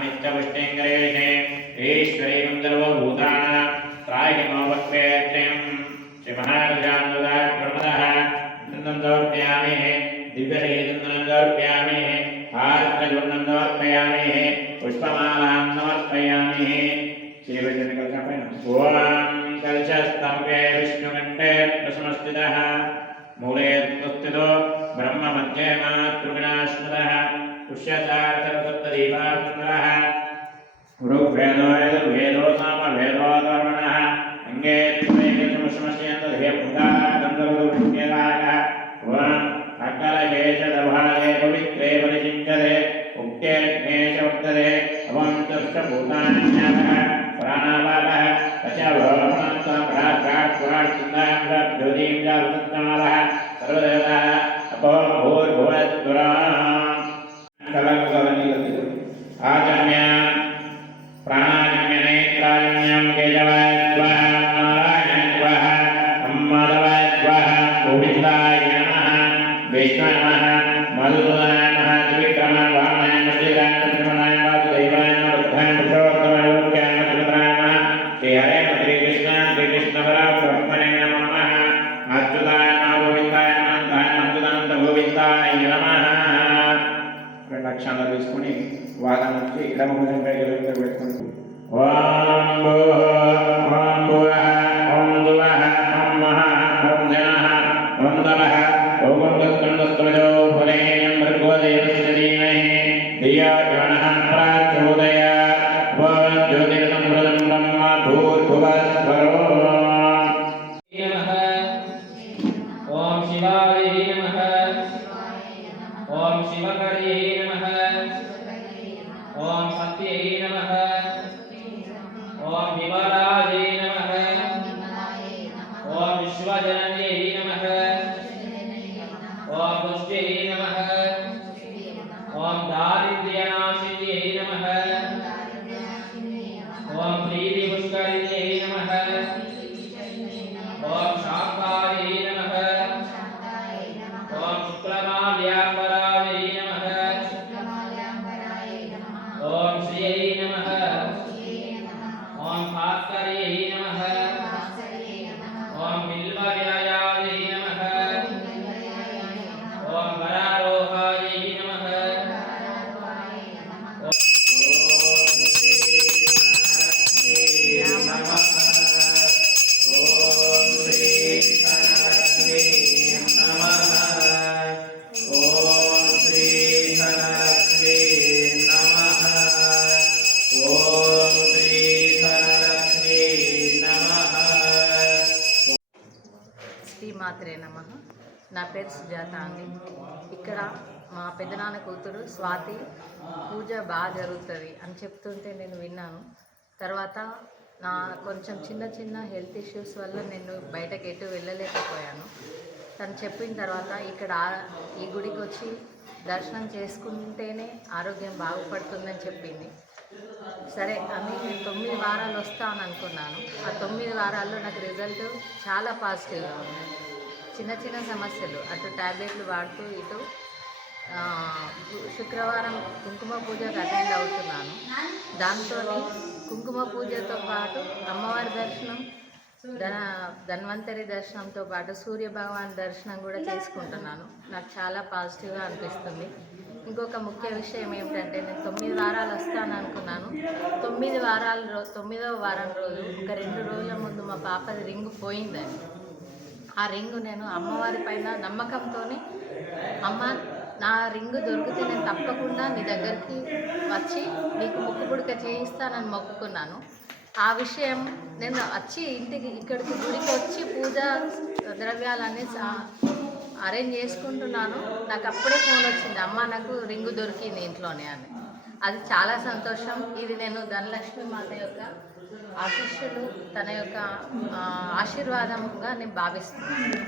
नित्यपुष्टिङ्गरेणे ईश्वरीं सर्वभूतानां त्राहिमोपक्वेत्र्यं श्रीमहाराजानुदाक्रमदः नन्दं समर्पयामि दिव्यशैतन्नं समर्पयामि हारचूर्णं समर्पयामि पुष्पमालां समर्पयामि श्रीवैद्यकल्पना ॐ कलशस्तम्भे विष्णुकण्ठे प्रसमस्थितः मूले स्थितो ब्रह्ममध्ये मातृगणास्मदः पुष्यचारसर्वदीपासुन्दरः ऋग्वेदो वेदो सामवेदो धर्मणः अङ्गे त्वमेकसमस्मस्यन्तदेवुदागन्धर्वपुण्यदायः ॐ अकलशेषदभाले पवित्रे परिषिञ्चते उक्ते ज्ञेशवर्तते अवं चष्टभूतान्यासः प्राणापालः दशभोगमन्तराट्पुराट्चिन्तां ज्योतिं सर्वदेवता अपो भूर्भुवस्सुरा आचम्य प्राणाचम्य नेत्राचम्यं केशवाय नारायणाय अम्माधवाय गोविन्दाय नमः विष्णुवे नमः मधुसूदनाय नमः त्रिविक्रमाय वामनाय मधुसूदनाय लक्ष्मणाय वासुदेवाय नमः रुद्राय पुरुषोत्तमाय लोक्याय नमः श्रीहरे श्रीकृष्णपरब्रह्मणे नमः अच्युताय नमः गोविन्दाय नमः अच्युतानन्द गोविन्दाय नमः లక్షణాలు తీసుకుని వాదన నుంచి ఎడమ భుజంపై పెట్టుకుంటూ ఓం భూః ఓం భువః ఓం దువః ఓం మహః ఓం జనః ఓం తమః ఓం తత్కందస్తమజో ఫలేయం భర్గో దేవస్య ధీమహి ధియో యో నః ప్రచోదయాత్ ఓం జ్యోతిర్సంప్రదం బ్రహ్మ భూర్భువస్వరో నమః ఓం శివాయ నమః ఓం శివకర్యై నమః ఓం సత్యై నమః ఓం విమలాయై నమః ఓం విశ్వజనన్యై నమః ఓం పుష్ట్యై నమః ఓం దారిద్ర్యనాశిన్యై నమః ఓం ప్రీతిపుష్కరిణ్యై నమః ఓం శాంతాయై నమః ఓం శుక్లమాల్యాంబరాయై నమః ఓం శ్రీయై నమః ఓం భాస్కర్యై నమః ఓం బిల్వవిలయాయై నమః ఓం వరారోహాయై నమః శ్రీమాత్రే నమః. నా పేరు సుజాత అండి. ఇక్కడ మా పెద్దనాన్న కూతురు స్వాతి పూజ బాగా జరుగుతుంది అని చెప్తుంటే నేను విన్నాను. తర్వాత నా కొంచెం చిన్న చిన్న హెల్త్ ఇష్యూస్ వల్ల నేను బయటకు ఎటు వెళ్ళలేకపోయాను. తను చెప్పిన తర్వాత ఇక్కడ ఈ గుడికి వచ్చి దర్శనం చేసుకుంటేనే ఆరోగ్యం బాగుపడుతుందని చెప్పింది. సరే అని నేను 9 వారాలు వస్తాను అనుకున్నాను. ఆ 9 వారాల్లో నాకు రిజల్ట్ చాలా పాజిటివ్గా ఉంది. చిన్న చిన్న సమస్యలు అటు ట్యాబ్లెట్లు వాడుతూ ఇటు శుక్రవారం కుంకుమ పూజకు అటెండ్ అవుతున్నాను. దాంతో కుంకుమ పూజతో పాటు అమ్మవారి దర్శనం, ధన్వంతరి దర్శనంతో పాటు సూర్య భగవాన్ దర్శనం కూడా చేసుకుంటున్నాను. నాకు చాలా పాజిటివ్గా అనిపిస్తుంది. ఇంకొక ముఖ్య విషయం ఏమిటంటే నేను 9 వారాలు వస్తాను అనుకున్నాను. 9వ వారం రోజు ఒక 2 రోజుల ముందు మా పాపది రింగు పోయిందని. ఆ రింగు నేను అమ్మవారి పైన నమ్మకంతో అమ్మ నా రింగు దొరికితే నేను తప్పకుండా నీ దగ్గరికి వచ్చి నీకు ముక్కుపుడక చేయిస్తానని మొక్కుకున్నాను. ఆ విషయం నేను వచ్చి ఇక్కడికి గుడికి వచ్చి పూజా ద్రవ్యాలన్నీ అరేంజ్ చేసుకుంటున్నాను. నాకు అప్పుడే ఫోన్ వచ్చింది, అమ్మ నాకు రింగు దొరికింది ఇంట్లోనే అని. అది చాలా సంతోషం. ఇది నేను ధనలక్ష్మి మాత యొక్క ఆశీస్సులు, తన యొక్క ఆశీర్వాదంగా నేను భావిస్తున్నాను.